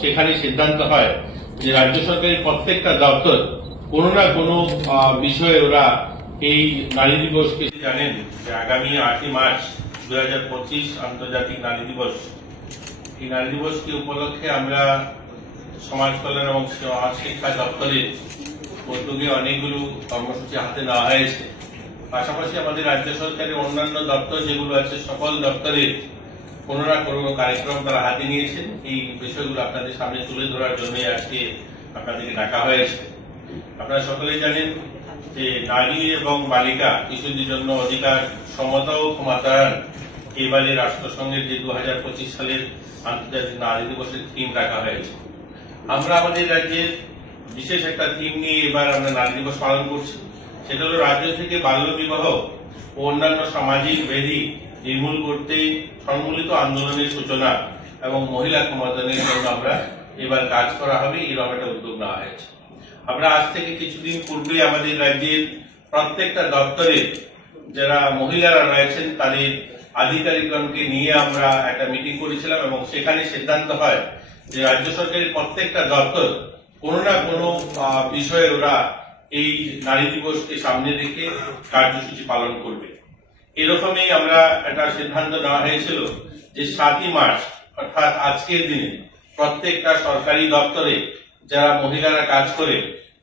সেখানে সিদ্ধান্ত হয় যে রাজ্য সরকারের প্রত্যেকটা দপ্তর কোনো না কোনো বিষয়ে ওরা এই নারী দিবসকে জানেন যে আগামী আটই মার্চ দু হাজার পঁচিশ আন্তর্জাতিক নারী দিবস। এই নারী দিবসকে উপলক্ষে আমরা সমাজ কল্যাণ এবং শিক্ষা দপ্তরের উদ্যোগে অনেকগুলো কর্মসূচি হাতে নেওয়া হয়েছে। পাশাপাশি আমাদের রাজ্য সরকারের অন্যান্য দপ্তর যেগুলো আছে, সকল দপ্তরের কোনো না কোনো কার্যক্রম তারা হাতে নিয়েছেন। এই বিষয়গুলো আপনাদের সামনে তুলে ধরার জন্য আজকে আপনাদেরকে ডাকা হয়েছে। আপনারা সকলেই জানেন যে নারী এবং বালিকা শিশুদের জন্য অধিকার সমতা ও ক্ষমতায়ন এবারে রাষ্ট্রসংঘের যে দু হাজার পঁচিশ সালের আন্তর্জাতিক নারী দিবসের থিম রাখা হয়েছে। আমরা আমাদের রাজ্যের বিশেষ একটা থিম নিয়ে এবার আমরা নারী দিবস পালন করছি। সেটা হলো রাজ্য থেকে বাল্য বিবাহ ও অন্যান্য সামাজিক ব্যাধি নির্মূল করতে সম্মিলিত আন্দোলনের সূচনা এবং মহিলা ক্ষমতায়নের জন্য আমরা এবার কাজ করা হবে, এরকম একটা উদ্যোগ নেওয়া হয়েছে। আমরা আজ থেকে কিছুদিন পূর্বে আমাদের রাজ্যের প্রত্যেকটা দপ্তরে যারা মহিলারা রয়েছেন, তাদের আধিকারিকগণকে নিয়ে আমরা একটা মিটিং করেছিলাম এবং সেখানে সিদ্ধান্ত হয় যে রাজ্য সরকারের প্রত্যেকটা দপ্তর কোনো না কোনো বিষয়ে ওরা এই নারী দিবসকে সামনে রেখে কার্যসূচি পালন করবে। এরকমই আমরা একটা সিদ্ধান্ত নেওয়া হয়েছিল যে সাতই মার্চ, অর্থাৎ আজকের দিনে প্রত্যেকটা সরকারি দপ্তরে যারা মহিলারা কাজ করে,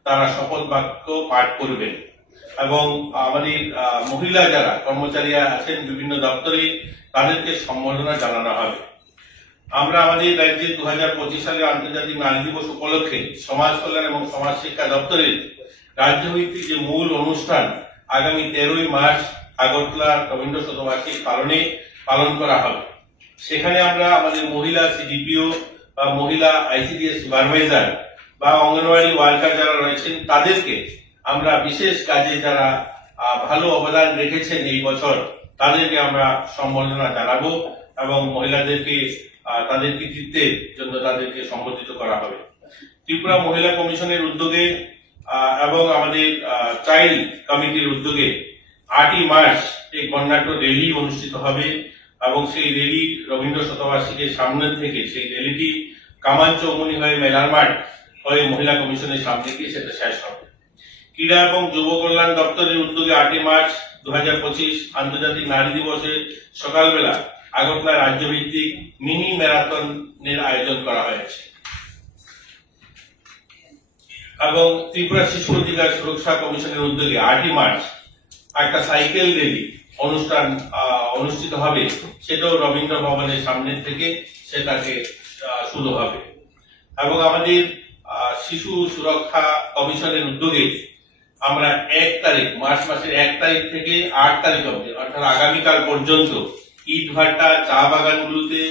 তারা শপথ বাক্য পাঠ করবেন। এবং আমাদের মহিলা যারা কর্মচারীরা আছেন বিভিন্ন দপ্তরে, তাদেরকে সম্বর্ধনা জানানো হবে। আমরা আমাদের রাজ্যে দু হাজার পঁচিশ সালের আন্তর্জাতিক নারী দিবস উপলক্ষে সমাজ কল্যাণ এবং সমাজ শিক্ষা দপ্তরের রাজ্যভিত্তিক যে মূল অনুষ্ঠান আগামী তেরোই মার্চ আগরতলা রবীন্দ্র শতবার্ষিক পালনে পালন করা হবে। সেখানে আমরা আমাদের মহিলা সিডিপিও বা মহিলা আইসিডিএস সুপারভাইজার বা অঙ্গনওয়াড়ি ওয়ার্কার যারা রয়েছেন, তাদেরকে আমরা বিশেষ কাজে যারা ভালো অবদান রেখেছেন এই বছর, তাদেরকে আমরা সম্বর্ধনা জানাব এবং মহিলাদেরকে তাদের কৃতিত্বের জন্য তাদেরকে সম্বোধিত করা হবে। ত্রিপুরা মহিলা কমিশনের উদ্যোগে এবং আমাদের চাইল্ড কমিটির উদ্যোগে আটই মার্চ এই বর্ণাঢ্য র্যালি অনুষ্ঠিত হবে এবং সেই র্যালি রবীন্দ্র শতবার্ষিকীর সামনে থেকে সেই র্যালিটি কামান চৌমনি হয়ে মেলার মাঠ হয়ে মহিলা কমিশনের সামনে গিয়ে সেটা শেষ হবে। ক্রীড়া এবং যুব কল্যাণ দপ্তরের উদ্যোগে আটই মার্চ দু হাজার পঁচিশ আন্তর্জাতিক নারী দিবসে সকালবেলা আগরতলা রাজ্যভিত্তিক মিনি ম্যারাথনের আয়োজন করা হয়েছে। এবং ত্রিপুরা শিশু অধিকার সুরক্ষা কমিশনের উদ্যোগে আটই মার্চ একটা সাইকেল র্যালি অনুষ্ঠান অনুষ্ঠিত হবে, সেটাও রবীন্দ্র ভবনের সামনে থেকে সেটাকে শুরু হবে। এবং আমাদের শিশু সুরক্ষা কমিশনের উদ্যোগে আমরা এক তারিখ, মার্চ মাসের এক তারিখ থেকে আট তারিখ অবধি, অর্থাৎ আগামীকাল পর্যন্ত ইট ভাটা, চা বাগানগুলোতে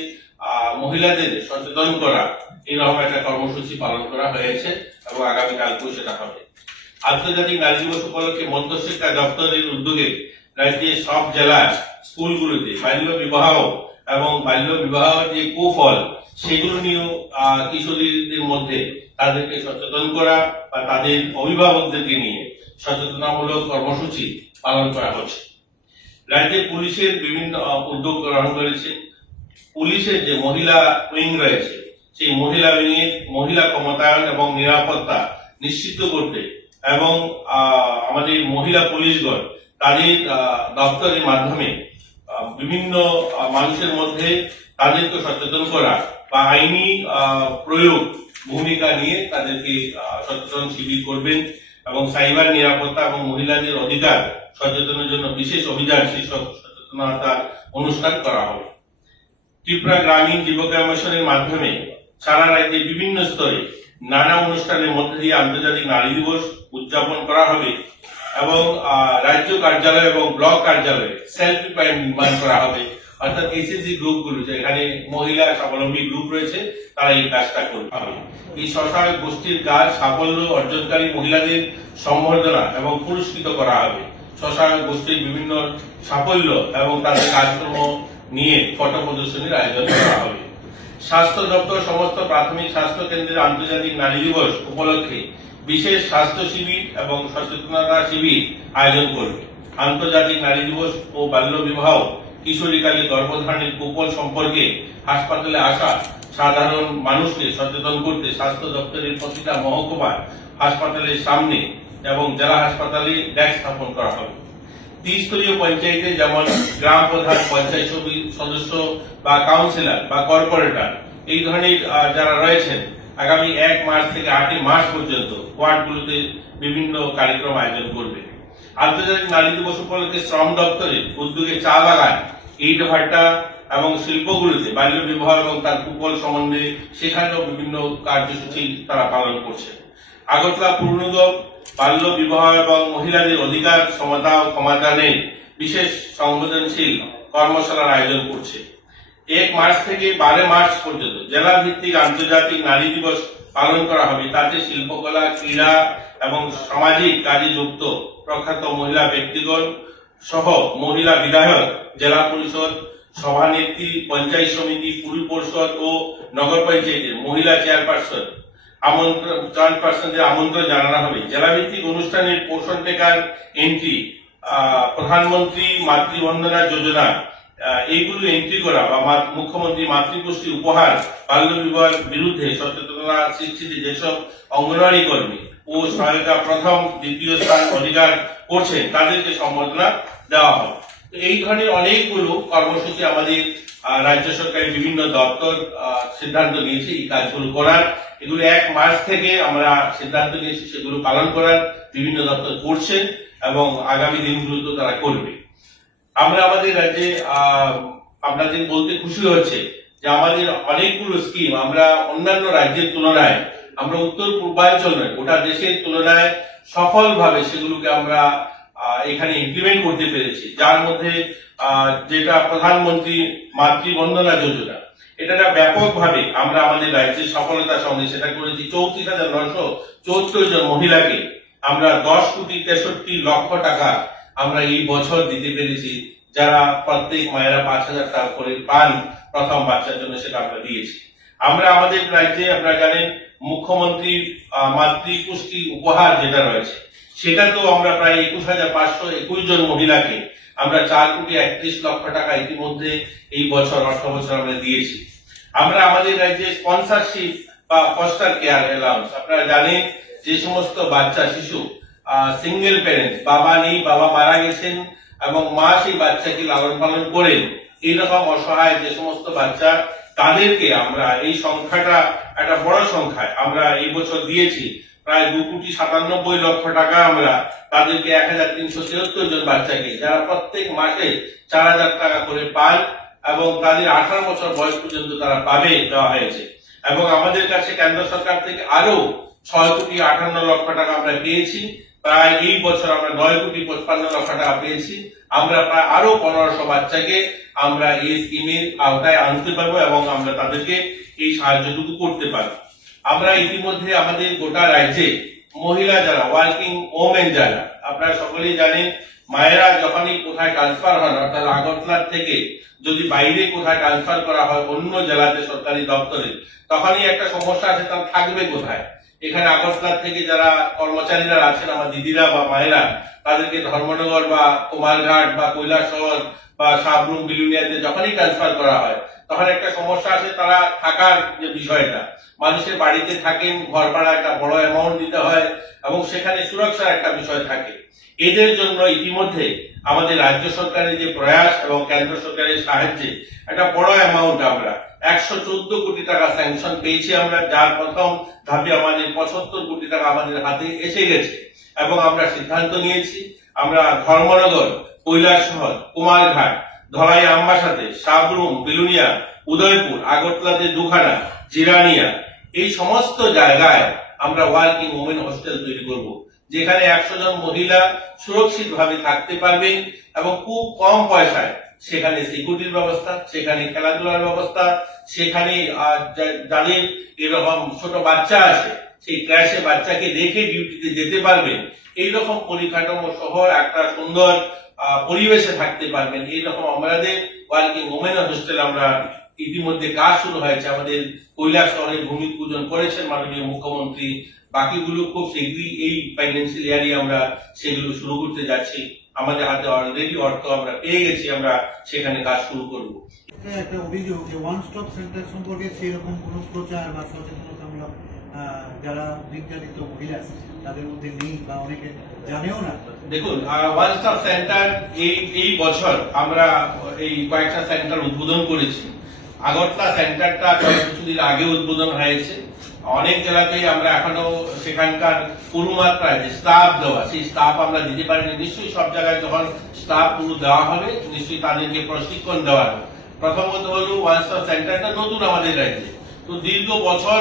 মহিলাদের সচেতন করা, এরকম একটা কর্মসূচি পালন করা হয়েছে এবং আগামীকালকেও সেটা হবে। আন্তর্জাতিক নারী দিবস উপলক্ষে মধ্যশিক্ষা দপ্তরের উদ্যোগে রাজ্যের সব জেলার স্কুলগুলোতে বাল্য বিবাহ এবং বাল্য বিবাহ যে কুফল, সেগুলো নিয়েও কিশোরীদের মধ্যে তাদেরকে সচেতন করা বা তাদের অভিভাবকদেরকে নিয়ে সচেতনামূলক কর্মসূচি পালন করা হচ্ছে। রাজ্যের পুলিশের বিভিন্ন উদ্যোগ গ্রহণ করেছে। পুলিশের যে মহিলা উইং রয়েছে, সেই মহিলা উইং এর মহিলা ক্ষমতায়ন এবং নিরাপত্তা নিশ্চিত করতে এবং আমাদের মহিলা পুলিশগণ, তাদের দপ্তরের মাধ্যমে বিভিন্ন মানুষের মধ্যে তাদেরকে সচেতন করা বা আইনি প্রয়োগ ভূমিকা নিয়ে তাদেরকে সচেতন শিবির করবেন এবং সাইবার নিরাপত্তা এবং মহিলাদের অধিকার সচেতনের জন্য বিশেষ অভিযান শীর্ষক সচেতনতা অনুষ্ঠান করা হবে। ত্রিপুরা গ্রামীণ যুবক মিশনের মাধ্যমে সারা রাজ্যে বিভিন্ন স্তরে নানা অনুষ্ঠানের মধ্যে দিয়ে আন্তর্জাতিক নারী দিবস উদযাপন করা হবে এবং রাজ্য কার্যালয় এবং ব্লক কার্যালয়ে সেলফ পয়েন্ট নির্মাণ করা হবে। অর্থাৎ এসএসজি গ্রুপগুলো যেখানে মহিলা স্বাবলম্বী গ্রুপ রয়েছে, তারা এই কাজটা করতে হবে এই স্বসহায়ক গোষ্ঠীর কাজ সাফল্য অর্জনকারী মহিলাদের সম্বর্ধনা এবং পুরস্কৃত করা হবে। স্বসহায়ক গোষ্ঠীর বিভিন্ন সাফল্য এবং তাদের কাজকর্ম নিয়ে ফটো প্রদর্শনীর আয়োজন করা হবে। স্বাস্থ্য দপ্তর সমস্ত প্রাথমিক স্বাস্থ্য কেন্দ্রের আন্তর্জাতিক নারী দিবস উপলক্ষে বিশেষ স্বাস্থ্য শিবির এবং সচেতনতা শিবির আয়োজন করবে। আন্তর্জাতিক নারী দিবস ও বাল্য বিবাহ, কিশোরীকালে গর্ভধারণের কুপল সম্পর্কে হাসপাতালে আসা সাধারণ মানুষকে সচেতন করতে স্বাস্থ্য দপ্তরের প্রতিটা মহকুমা হাসপাতালের সামনে এবং জেলা হাসপাতালে ডেস্ক স্থাপন করা হবে। ত্রিস্তরীয় পঞ্চায়েতে যেমন গ্রাম প্রধান, পঞ্চায়েত সদস্য বা কাউন্সিলর বা কর্পোরেটর, এই ধরনের যারা রয়েছেন, আগামী এক মাস থেকে আটই মাস পর্যন্ত ওয়ার্ডগুলোতে বিভিন্ন কার্যক্রম আয়োজন করবে। আন্তর্জাতিক নারী দিবস উপলক্ষে শ্রম দপ্তরের উদ্যোগে চা বাগান, ইট ভাটা এবং শিল্পগুলোতে বাল্য বিবাহ এবং তার কুফল সম্বন্ধে সেখানেও বিভিন্ন কার্যসূচি তারা পালন করছে। আগরতলা পূর্ণগম বাল্য বিবাহ এবং মহিলাদের অধিকার, সমতা ও ক্ষমতায়নে বিশেষ সংবেদনশীল কর্মশালার আয়োজন করছে। এক মার্চ থেকে বারো মার্চ পর্যন্ত জেলা ভিত্তিক আন্তর্জাতিক নারী দিবস পালন করা হবে। তাতে শিল্পকলা, ক্রীড়া এবং সামাজিক কাজে যুক্ত প্রখ্যাত মহিলা ব্যক্তিগণ সহ মহিলা বিধায়ক, জেলা পরিষদ, সভানেত্রী, পঞ্চায়েত সমিতি পুরী পরিষদ ও নগর পঞ্চায়েতের মহিলা চেয়ারপারসন আমন্ত্রণ চেয়ারপারসনদের আমন্ত্রণ জানানো হবে। জেলাভিত্তিক অনুষ্ঠানের পোষণ এন্ট্রি প্রধানমন্ত্রী মাতৃবন্দনা যোজনা। এইগুলো এন্ট্রি করা বা মুখ্যমন্ত্রী উপহার বিরুদ্ধে সচেতনতা যেসব অঙ্গনওয়াড়ি কর্মী ও সহায়িকা প্রথম, দ্বিতীয় স্থান অধিকার করছেন, তাদেরকে সম্বর্ধনা দেওয়া হবে। এই ধরনের অনেকগুলো কর্মসূচি আমাদের রাজ্য সরকারের বিভিন্ন দপ্তর সিদ্ধান্ত নিয়েছে এই কাজগুলো করার। এগুলো এক মাস থেকে আমরা সিদ্ধান্ত নিয়েছি সেগুলো পালন করার বিভিন্ন দপ্তর করছেন এবং আগামী দিনগুলোতে তারা করবে। আমরা আমাদের রাজ্যে আপনাদের বলতে খুশি হচ্ছে যে আমাদের অনেকগুলো স্কিম আমরা অন্যান্য রাজ্যের তুলনায়, আমরা উত্তর পূর্বাঞ্চল গোটা দেশের তুলনায় সফলভাবে সেগুলোকে আমরা এখানে ইমপ্লিমেন্ট করতে পেরেছি। যার মধ্যে যেটা প্রধানমন্ত্রী মাতৃবন্দনা যোজনা এটা ব্যাপকভাবে আমরা আমাদের রাজ্যের সফলতার সঙ্গে সেটা করেছি চৌত্রিশ হাজার নশো চৌত্রিশ জন মহিলাকে আমরা দশ কোটি তেষট্টি লক্ষ টাকা আমরা এই বছর দিতে পেরেছি যারা প্রত্যেক মায়েরা পাঁচ হাজার টাকা করে পান প্রথম বাচ্চার জন্য সেটা আমরা দিয়েছি। আমরা আমাদের রাজ্যে আপনারা জানেন মুখ্যমন্ত্রীর আহ, মাতৃপুষ্টি উপহার যেটা রয়েছে সেটা তো আমরা প্রায় একুশ হাজার পাঁচশো একুশ জন মহিলাকে আমরা চার কোটি একত্রিশ লক্ষ টাকা ইতিমধ্যে এই বছর, অর্থ বছর আমরা দিয়েছি। আমরা আমাদের রাজ্যে স্পন্সরশিপ বা ফস্টার কেয়ার অ্যালাউন্স আপনারা জানেন যে সমস্ত বাচ্চা, শিশু সিঙ্গেল প্যারেন্ট বাবা নেই, বাবা মারা গেছেন এবং মা সেই বাচ্চাকে লালন পালন করেন, এইরকম অসহায় যে সমস্ত বাচ্চা, তাদেরকে আমরা এই সংখ্যাটা একটা বড় সংখ্যায় আমরা এই বছর দিয়েছি। প্রায় দু কোটি সাতানব্বই লক্ষ টাকা আমরা তাদেরকে এক হাজার তিনশো তিয়াত্তর জন বাচ্চাকে, যারা প্রত্যেক মাসে চার হাজার টাকা করে পান এবং তাদের আঠারো বছর বয়স পর্যন্ত তারা পাবে দেওয়া হয়েছে। এবং আমাদের কাছে কেন্দ্র সরকার থেকে আরও ছয় কোটি আটান্ন লক্ষ টাকা আমরা পেয়েছি, প্রায় এই বছর আমরা নয় কোটি পঁচপান্ন লক্ষ টাকা পেয়েছি। আমরা প্রায় আরও পনেরোশো বাচ্চাকে আমরা এই স্কিমের আওতায় আনতে পারব এবং আমরা তাদেরকে এই সাহায্যটুকু করতে পারব। আমরা ইতিমধ্যে আমাদের গোটা রাজ্যে মহিলা যারা ওয়ার্কিং ওমেন যারা, আপনারা সকলেই জানেন, মায়েরা যখনই কোথায় ট্রান্সফার হন, অর্থাৎ আগরতলার থেকে যদি বাইরে কোথায় ট্রান্সফার করা হয় অন্য জেলাতে সরকারি দপ্তরে, তখনই একটা সমস্যা আছে, তার থাকবে কোথায়? এখানে আগরতলা থেকে যারা কর্মচারীরা আছেন, আমার দিদিরা বা মায়েরা, তাদেরকে ধর্মনগর বা কুমারঘাট বা কৈলাসহর বা সাবরুম বিলুনিয়াতে যখনই ট্রান্সফার করা হয় তখন একটা সমস্যা আছে, তারা থাকার যে বিষয়টা। মানুষের বাড়িতে থাকেন ঘর ভাড়া একটা বড় অ্যামাউন্ট দিতে হয় এবং সেখানে সুরক্ষার একটা বিষয় থাকে। এদের জন্য ইতিমধ্যে আমাদের রাজ্য সরকারের যে প্রয়াস এবং কেন্দ্র সরকারের সাহায্যে একটা বড় অ্যামাউন্ট আমরা, একশো চোদ্দ কোটি টাকা স্যাংশন পেয়েছি আমরা, যার প্রথম ধাপে আমাদের পঁচাত্তর কোটি টাকা আমাদের হাতে এসে গেছে এবং আমরা সিদ্ধান্ত নিয়েছি। আমরা ধর্মনগর, কৈলাসহর, কুমারঘাট ধলাই আমবাসাতে সাবরুম বিলুনিয়া, উদয়পুর আগরতলাতে দুখানা, জিরানিয়া, এই সমস্ত জায়গায় আমরা ওয়ার্কিং ওমেন হোস্টেল তৈরি করব, যেখানে একশো জন মহিলা সুরক্ষিত ভাবে থাকতে পারবেন এবং খুব কম পয়সায় সেখানে সিকিউরিটির ব্যবস্থা, সেখানে খেলাধুলার ব্যবস্থা, সেখানে যাদের এরকম ছোট বাচ্চা আছে, সেই ক্র্যাশে বাচ্চাকে রেখে ডিউটিতে যেতে পারবেন। এইরকম পরিকাঠামো সহ একটা সুন্দর পরিবেশে থাকতে পারবেন। এইরকম আমাদের ওয়ার্কিং ওমেন হোস্টেল আমরা ইতিমধ্যে কাজ শুরু হয়েছে। আমাদের কৈলাস শহরে ভূমি পূজন করেছেন মাননীয় মুখ্যমন্ত্রী। বাকিগুলো খুব শীঘ্রই এই ফাইন্যান্সিয়াল ইয়ারে আমরা সেগুলো শুরু করতে যাচ্ছি। আমাদের হাতে অলরেডি অর্থ আমরা পেয়ে গেছি, আমরা সেখানে কাজ শুরু করব। একটা অভিযোগ যে ওয়ান স্টপ সেন্টার সম্পর্কে সেরকম কোনো প্রচার বা সচেতনতামূলক যারা নির্যাতিত মহিলা তাদের মধ্যে নেই বা অনেকে জানেও না। দেখুন ওয়ান স্টপ সেন্টার এই এই বছর আমরা এই কয়েকটা সেন্টার উদ্বোধন করেছি। আগরতলা সেন্টারটা কিছুদিন আগে উদ্বোধন হয়েছে। অনেক জেলাতেই আমরা এখনও সেখানকার পুরুমাত্রায় যে স্টাফ দেওয়া, সেই স্টাফ আমরা দিতে পারিনি। নিশ্চয়ই সব জায়গায় যখন স্টাফ পুরো দেওয়া হবে, নিশ্চয়ই তাদেরকে প্রশিক্ষণ দেওয়া হবে। প্রথমত হলো ওয়ান স্টপ সেন্টারটা নতুন আমাদের রাজ্যে। তো দীর্ঘ বছর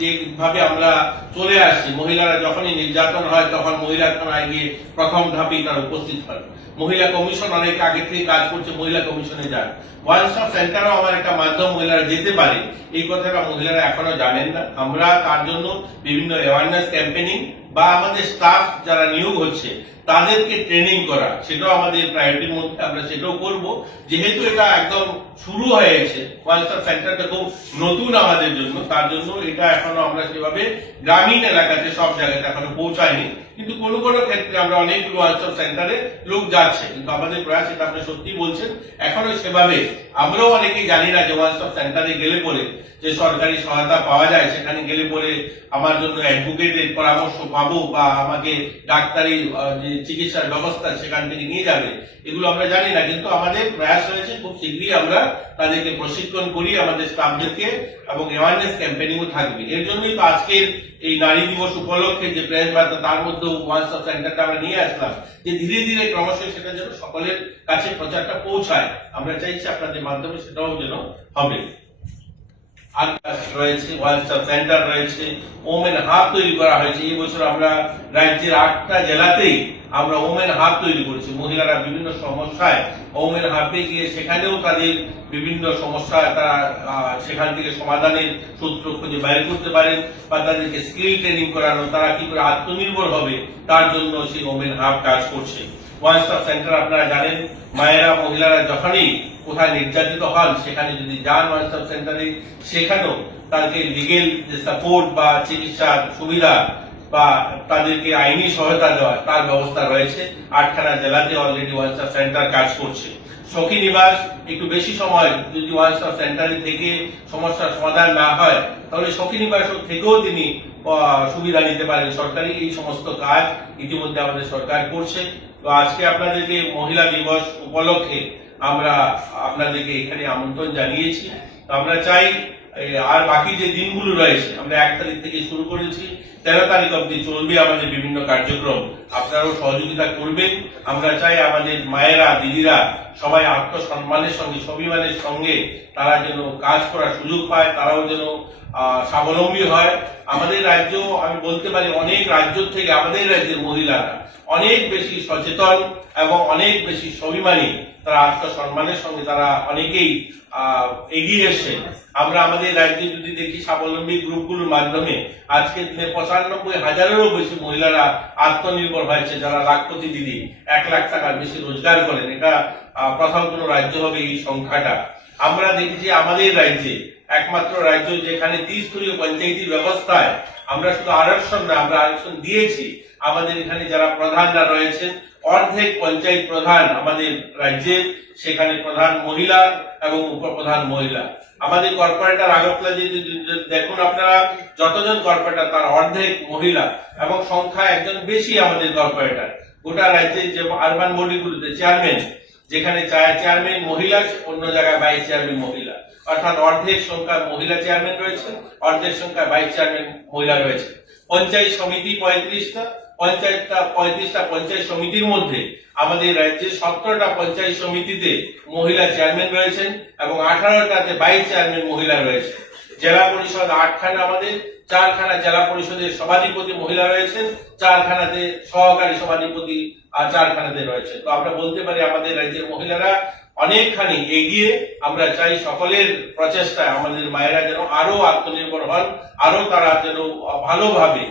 যেভাবে আমরা চলে আসছি, মহিলারা যখনই নির্যাতন হয়, তখন মহিলা থানায় গিয়ে প্রথম ধাপেই তারা উপস্থিত হয়। মহিলা কমিশন অনেক আগে থেকে কাজ করছে, মহিলা কমিশনে যান। ওয়ান স্টপ সেন্টারও আমার একটা মাধ্যম মহিলারা যেতে পারে। এই কথাটা মহিলারা এখনও জানেন না। আমরা তার জন্য বিভিন্ন অ্যাওয়ারনেস ক্যাম্পেনিং বা আমাদের স্টাফ যারা নিয়োগ হচ্ছে তাদেরকে ট্রেনিং করা, সেটাও আমাদের প্রায়োরিটির মধ্যে, আমরা সেটাও করব। যেহেতু এটা একদম শুরু হয়েছে ওয়ান স্টপ সেন্টারটা খুব নতুন আমাদের জন্য, তার জন্য এটা এখনও আমরা সেভাবে গ্রামীণ এলাকাতে সব জায়গাতে এখনও পৌঁছায়নি। কিন্তু কোনো কোনো ক্ষেত্রে আমরা অনেকগুলো ওয়ান স্টপ সেন্টারে লোক যাচ্ছে, কিন্তু আমাদের প্রয়াস এটা আপনি সত্যি বলছেন, এখনও সেভাবে। আমরাও অনেকেই জানি না যে ওয়ান স্টপ সেন্টারে গেলে পরে যে সরকারি সহায়তা পাওয়া যায়, সেখানে গেলে পরে আমার জন্য অ্যাডভোকেটের পরামর্শ পাবো বা আমাকে ডাক্তারি যে চিকিৎসার ব্যবস্থা সেখান থেকে নিয়ে যাবে। এগুলো আমরা জানি না, কিন্তু আমাদের প্রয়াস হয়েছে খুব শীঘ্রই আমরা তাদেরকে প্রশিক্ষণ করি আমাদের স্টাফদেরকে এবং অ্যাওয়ারনেস ক্যাম্পেনিংও থাকবে। এর জন্যই তো আজকের এই নারী দিবস উপলক্ষে যে প্রেস বার্তা, তার মধ্যেও ওয়ান স্টপ সেন্টারটা আমরা নিয়ে আসলাম, যে ধীরে ধীরে ক্রমশ সেটা যেন সকলের কাছে প্রচারটা পৌঁছায়। আমরা চাইছি আপনাদের মাধ্যমে সেটাও যেন হবে। আকাশ রয়েছে ওয়ান সেন্টার রয়েছে, ওমেন হাব তৈরি করা হয়েছে। এই বছর আমরা রাজ্যের আটটা জেলাতেই আমরা ওমেন হাব তৈরি করেছি। মহিলারা বিভিন্ন সমস্যায় ওমেন হাবে গিয়ে সেখানেও তাদের বিভিন্ন সমস্যা তারা সেখান থেকে সমাধানের সূত্র খুঁজে বাইর করতে পারেন বা তাদেরকে স্কিল ট্রেনিং করানো, তারা কি করে আত্মনির্ভর হবে, তার জন্য সেই ওমেন হাব কাজ করছে। ওয়ান স্টপ সেন্টার আপনারা জানেন, মায়েরা, মহিলারা যখনই কোথায় নির্যাতিত হন, সেখানে যদি যান ওয়ান স্টপ সেন্টারে, সেখানেও তাদেরকে লিগেল যে সাপোর্ট বা চিকিৎসার সুবিধা বা তাদেরকে আইনি সহায়তা দেওয়া, তার ব্যবস্থা রয়েছে। আটখানা জেলাতে অলরেডি ওয়ান সেন্টার কাজ করছে। সখী নিবাস, একটু বেশি সময় যদি ওয়ান সেন্টারে থেকে সমস্যার সমাধান না হয়, তাহলে সখী নিবাস থেকেও তিনি সুবিধা নিতে পারেন সরকারি। এই সমস্ত কাজ ইতিমধ্যে আমাদের সরকার করছে। তো আজকে আপনাদেরকে মহিলা দিবস উপলক্ষে আমরা আপনাদেরকে এখানে আমন্ত্রণ জানিয়েছি। তো আমরা চাই আর বাকি যে দিনগুলো রয়েছে, আমরা এক তারিখ থেকে শুরু করেছি। তেরো তারিখ অব্দি চলবে আমাদের বিভিন্ন কার্যক্রম। আপনারাও সহযোগিতা করবেন। আমরা চাই আমাদের মায়েরা, দিদিরা সবাই আত্মসম্মানের সঙ্গে, স্বাভিমানের সঙ্গে তারা যেন কাজ করার সুযোগ পায়, তারাও যেন স্বাবলম্বী হয়। আমাদের রাজ্য, আমি বলতে পারি অনেক রাজ্য থেকে আমাদের রাজ্যের মহিলারা অনেক বেশি সচেতন এবং অনেক বেশি স্বাভিমানী। তারা আত্মসম্মানের সঙ্গে তারা অনেকেই এগিয়ে এসে আমরা আমাদের রাজ্যে যদি দেখি স্বাবলম্বী গ্রুপগুলোর মাধ্যমে আজকের দিনে পঁচানব্বই হাজারেরও বেশি মহিলারা আত্মনির্ভর হয়েছে, যারা লাখপতি দিদি এক লাখ টাকার বেশি রোজগার করেন। এটা প্রথম কোনো রাজ্য হবে এই সংখ্যাটা। আমরা দেখেছি আমাদের রাজ্যে একমাত্র রাজ্য যেখানে ত্রিস্তরীয় পঞ্চায়েতি ব্যবস্থায় আমরা শুধু আরক্ষণ না, আমরা আরক্ষণ দিয়েছি। আমাদের এখানে যারা প্রধানরা রয়েছেন, অর্ধেক পঞ্চায়েত প্রধান আমাদের রাজ্যে, সেখানে প্রধান মহিলা এবং উপপ্রধান মহিলা। আমাদের কর্পোরেটর আগরতলা যে দেখুন আপনারা, যতজন কর্পোরেটর তার অর্ধেক মহিলা এবং সংখ্যা একজন বেশি আমাদের কর্পোরেটর গোটা রাজ্যে যে আরবান বডিগুলোতে চেয়ারম্যান যেখানে চেয়ারম্যান মহিলা, অন্য জায়গায় বাইশ চেয়ারম্যান মহিলা। অর্থাৎ অর্ধেক সংখ্যার মহিলা চেয়ারম্যান রয়েছে অর্ধেক সংখ্যায় বাইশ চেয়ারম্যান মহিলা রয়েছে পঞ্চায়েত সমিতি পঁয়ত্রিশটা, পঞ্চায়েতটা পঁয়ত্রিশটা পঞ্চায়েত সমিতির মধ্যে আমাদের রাজ্যে সতেরোটা পঞ্চায়েত সমিতিতে মহিলা চেয়ারম্যান রয়েছেন এবং আঠারোটাতে বাইশ চেয়ারম্যান মহিলা রয়েছে জেলা পরিষদ আটখানা আমাদের চারখানা জেলা পরিষদের সভাধিপতি মহিলা রয়েছেন, চারখানাতে সহকারী সভাধিপতি চারখানাতে রয়েছে তো আমরা বলতে পারি আমাদের রাজ্যের মহিলারা অনেকখানি এগিয়ে আমরা চাই সকলের প্রচেষ্টায় আমাদের মায়েরা যেন আরও আত্মনির্ভর হন আরও তারা যেন ভালোভাবে